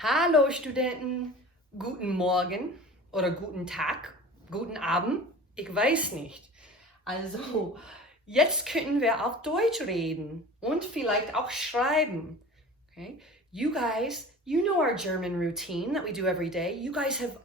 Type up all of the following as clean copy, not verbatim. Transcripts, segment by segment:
Hallo Studenten, guten Morgen oder guten Tag, guten Abend, ich weiß nicht. Also, jetzt könnten wir auf Deutsch reden und vielleicht auch schreiben. Okay? You guys, you know our German routine that we do every day. You guys have,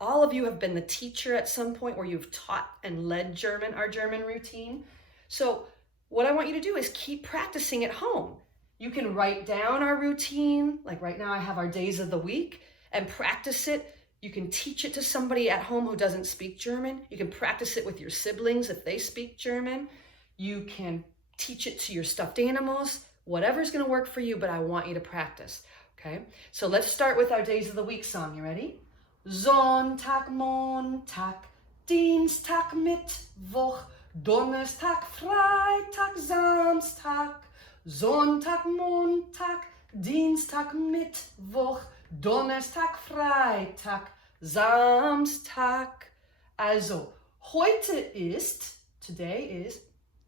all of you have been the teacher at some point where you've taught and led German, our German routine. So what I want you to do is keep practicing at home. You can write down our routine, like right now I have our days of the week, and practice it. You can teach it to somebody at home who doesn't speak German. You can practice it with your siblings if they speak German. You can teach it to your stuffed animals, whatever's gonna work for you, but I want you to practice, okay? So let's start with our days of the week song. You ready? Sonntag, Montag, Dienstag, Mittwoch, Donnerstag, Freitag, Samstag, Sonntag, Montag, Dienstag, Mittwoch, Donnerstag, Freitag, Samstag. Also, today is,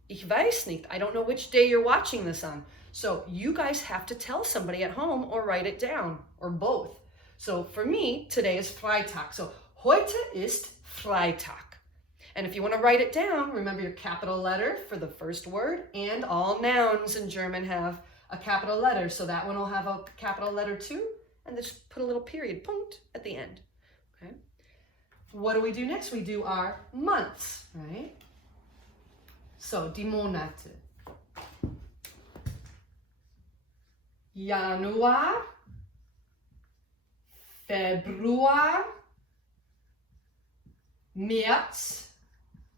ich weiß nicht. I don't know which day you're watching this on. So you guys have to tell somebody at home or write it down, or both. So for me, today is Freitag. So heute ist Freitag. And if you want to write it down, remember your capital letter for the first word, and all nouns in German have a capital letter. So that one will have a capital letter too, and just put a little period, Punkt, at the end. Okay. What do we do next? We do our months, right? So, die Monate. Januar, Februar, März,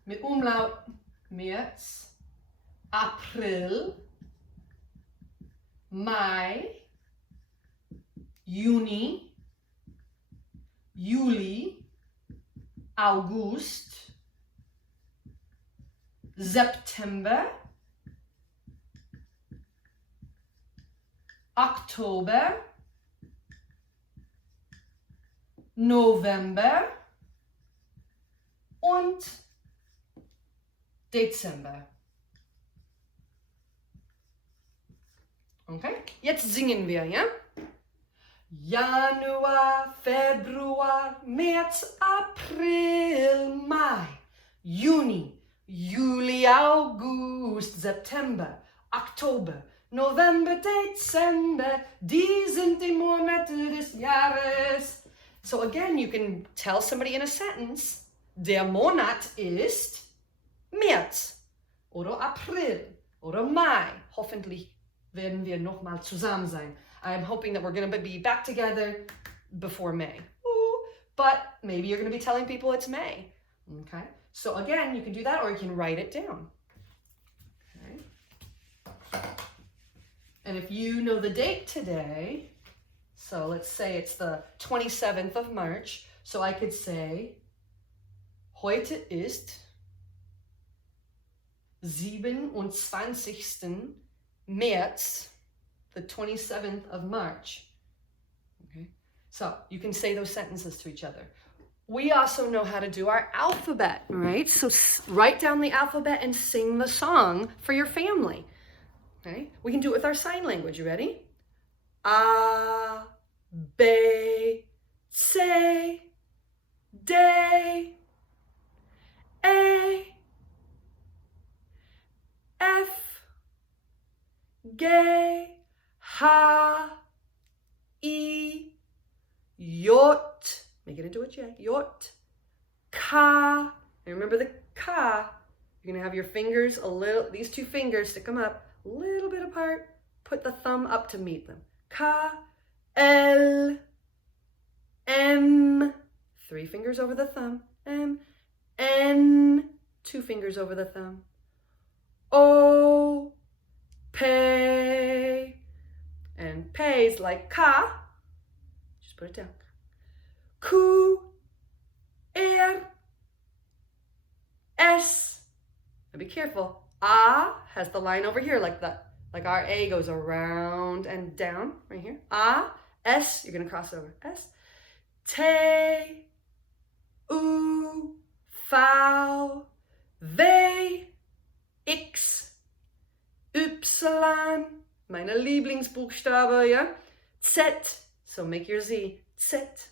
mit Umlaut, März, April, Mai, Juni, Juli, August, September, Oktober, November und Dezember. Okay, jetzt singen wir, ja? Januar, Februar, März, April, Mai, Juni, Juli, August, September, Oktober, November, Dezember, die sind die Monate des Jahres. So again, you can tell somebody in a sentence, der Monat ist März oder April oder Mai. Hoffentlich werden wir nochmal zusammen sein. I'm hoping that we're going to be back together before May. Ooh, but maybe you're going to be telling people it's May. Okay, so again, you can do that or you can write it down. Okay. And if you know the date today, so let's say it's the 27th of March, so I could say, heute ist 27. März, the 27th of March. Okay, so you can say those sentences to each other. We also know how to do our alphabet, right? So write down the alphabet and sing the song for your family. Okay, we can do it with our sign language. You ready? A, B, C, D, E, F, G, H, I, J, make it into a J, J, K, and remember the K, you're gonna have your fingers these two fingers, stick them up a little bit apart, put the thumb up to meet them. K, L, M, 3 fingers over the thumb, M, N, 2 fingers over the thumb, O, P, and P is like K, just put it down, Q, R, S, now be careful, A has the line over here like that, like our A goes around and down, right here, A, S, you're gonna cross it over, S, T, U, V, W, X, Y, meine Lieblingsbuchstabe, ja, Z, So make your Z zit.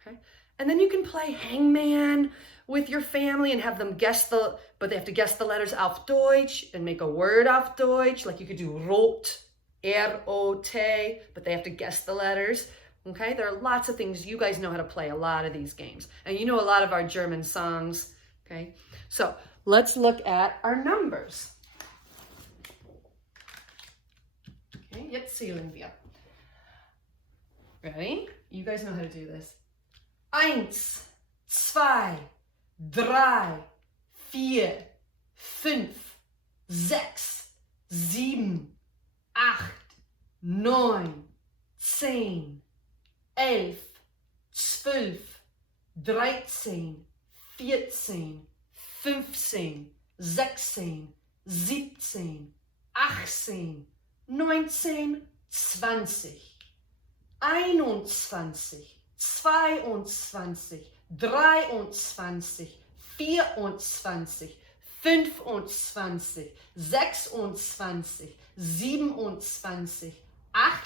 Okay? And then you can play hangman with your family and have them guess but they have to guess the letters auf Deutsch and make a word auf Deutsch. Like you could do rot, R-O-T, but they have to guess the letters. Okay, there are lots of things. You guys know how to play a lot of these games. And you know a lot of our German songs. Okay, so let's look at our numbers. Okay, jetzt zählen wir. Ready? You guys know how to do this. 1, 2, 3, 4, 5, 6, 7, 8, 9, 10, 11, 12, 13, 14, 15, 16, 17, 18, 19, 20, 21, 22, 23, 24, 25, 26, 27,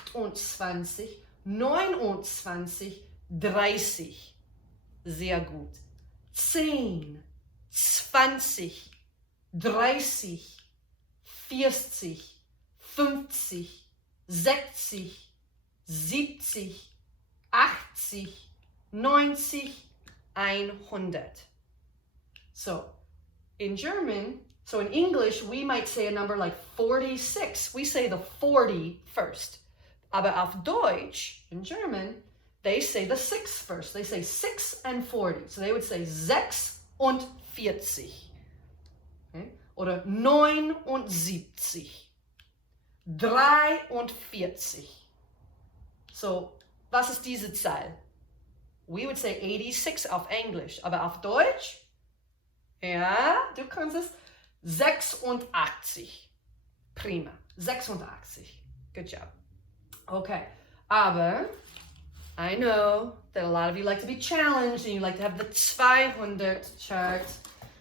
28, 29, 30. Sehr gut. 10, 20, 30, 40, 50, 60, 70, 80, 90, 100. So in German, so in English, we might say a number like 46. We say the 40 first. Aber auf Deutsch, in German, they say the 6 first. They say 6 and 40. So they would say 6 und 40. Okay? Oder 79. 43. So, was ist diese Zahl? We would say 86 auf Englisch, aber auf Deutsch, ja, du kannst es 86. Prima, 86. Good job. Okay, aber I know that a lot of you like to be challenged and you like to have the 200 chart.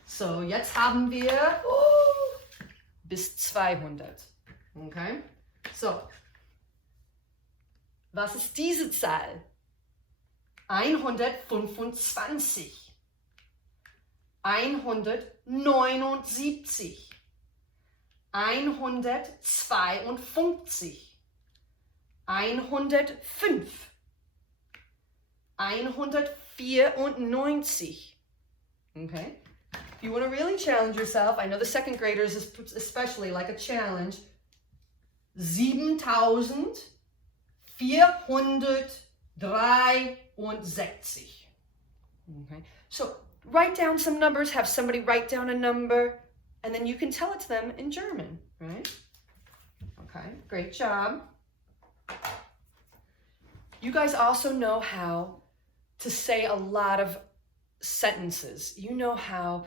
So, jetzt haben wir bis 200. Okay, so, was ist diese Zahl? 125, 179, 152, 105, 194. Okay? If you want to really challenge yourself, I know the second graders especially like a challenge. 7,463. Okay? So write down some numbers, have somebody write down a number, and then you can tell it to them in German, right? Okay, great job. You guys also know how to say a lot of sentences. You know a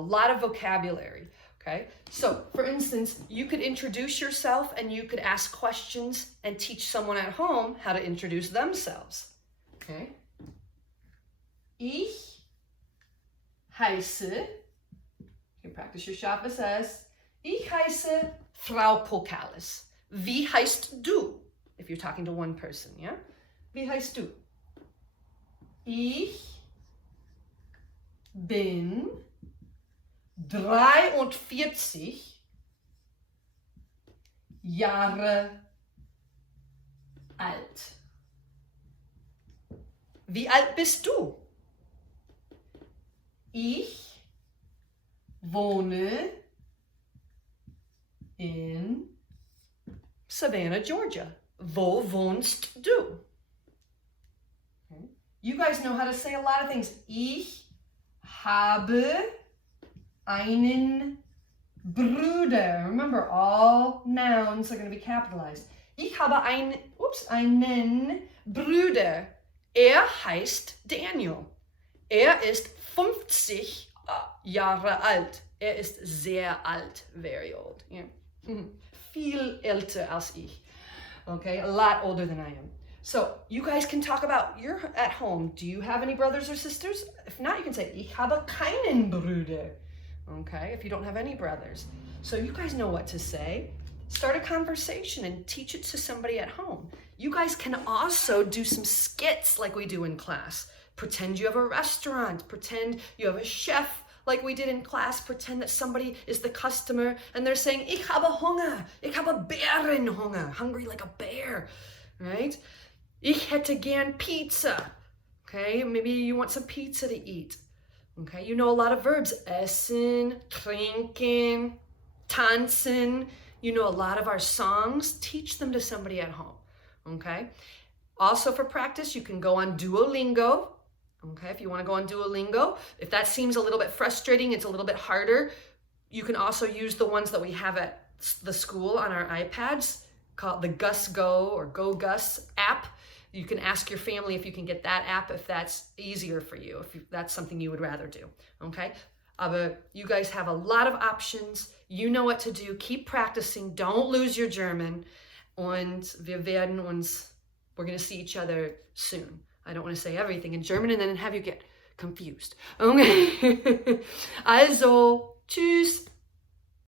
lot of vocabulary, okay? So, for instance, you could introduce yourself and you could ask questions and teach someone at home how to introduce themselves, okay? Ich heiße, you can practice your Shabbos as, ich heiße Frau Pokalis. Wie heißt du? If you're talking to one person, yeah? Wie heißt du? Ich bin 43 Jahre alt. Wie alt bist du? Ich wohne in Savannah, Georgia. Wo wohnst du? Okay. You guys know how to say a lot of things. Ich habe einen Bruder. Remember, all nouns are going to be capitalized. Ich habe einen Bruder. Heißt Daniel. Ist 50 Jahre alt. Ist sehr alt. Very old. Yeah. Viel älter als ich. Okay, a lot older than I am. So, you guys can talk about, you're at home. Do you have any brothers or sisters? If not, you can say, ich habe keinen Bruder. Okay, if you don't have any brothers. So you guys know what to say. Start a conversation and teach it to somebody at home. You guys can also do some skits like we do in class. Pretend you have a restaurant, pretend you have a chef like we did in class. Pretend that somebody is the customer and they're saying, ich habe Hunger, ich habe Bärenhunger, hungry like a bear, right? Ich hätte gern Pizza, okay? Maybe you want some pizza to eat, okay? You know a lot of verbs, essen, trinken, tanzen. You know a lot of our songs. Teach them to somebody at home, okay? Also for practice, you can go on Duolingo, okay? If you want to go on Duolingo, if that seems a little bit frustrating, it's a little bit harder, you can also use the ones that we have at the school on our iPads called the Gus Go or Go Gus app. You can ask your family if you can get that app if that's easier for you, if that's something you would rather do, okay? Aber you guys have a lot of options. You know what to do. Keep practicing. Don't lose your German. Und we're going to see each other soon. I don't want to say everything in German and then have you get confused. Okay. Also, tschüss.